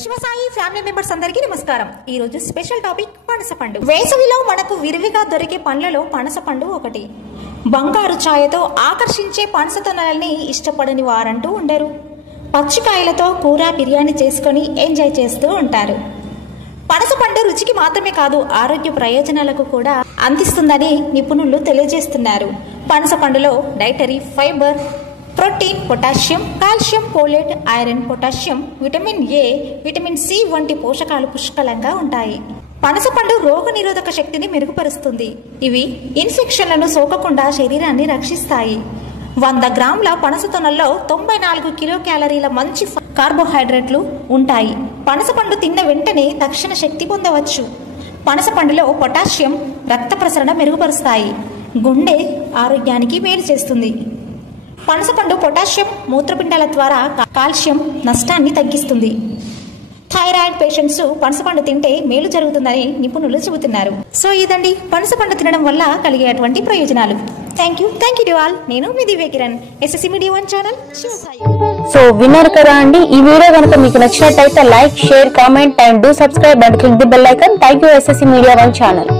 Shivasai family members అందరికీ నమస్కారం। ఈ రోజు స్పెషల్ టాపిక్ పనస పండు। వేసవిలో మనకు విరివిగా దొరికే పండ్లలో పనస పండు ఒకటి। బంగారు ఛాయతో ఆకర్షించే పనస తొనలని ఇష్టపడని వారంటూ ఉండరు। పచ్చికాయలతో కూర బిర్యానీ చేసుకొని ఎంజాయ్ చేస్తూ ఉంటారు। పనస పండు రుచికి మాత్రమే కాదు ఆరోగ్య ప్రయోజనాలకు కూడా అందిస్తుందని నిపుణులు తెలియజేస్తున్నారు। పనస పండులో dietary fibre, protein, potassium, calcium, folate, iron, potassium, vitamin A, vitamin C వంటి పోషకాలు పుష్కలంగా ఉంటాయి। పనస పండు రోగనిరోధక శక్తిని మెరుగుపరుస్తుంది। ఇవి ఇన్ఫెక్షన్లను సోకకుండా శరీరాన్ని రక్షిస్తాయి। 100 గ్రాముల పనస తొనల్లో 94 కిలో క్యాలరీల మంచి కార్బోహైడ్రేట్లు ఉంటాయి। పనస పండు తిన్న వెంటనే తక్షణ శక్తి పొందవచ్చు। పనస పండులో పొటాషియం రక్త ప్రసరణ మెరుగుపరుస్తాయి, గుండె ఆరోగ్యానికి మేలు చేస్తుంది। పనస పండు పొటాషియం మూత్రపిండాల ద్వారా కాల్షియం నష్టాన్ని తగ్గిస్తుంది। థైరాయిడ్ పేషెంట్స్ పనస పండు తింటే మేలు జరుగుతుందని నిపుణులు చెబుతున్నారు। సో ఇదండి పనస పండు తినడం వల్ల కలిగేటువంటి ప్రయోజనాలు। Thank you to all. నేను మీ Divya Kiran, SSC media 1 channel Shivasai. So winner కదా అండి। ఈ వీడియో కనుక మీకు నచ్చినట్లయితే like, share, comment and do subscribe and click the bell icon. Thank you SSC media 1 channel.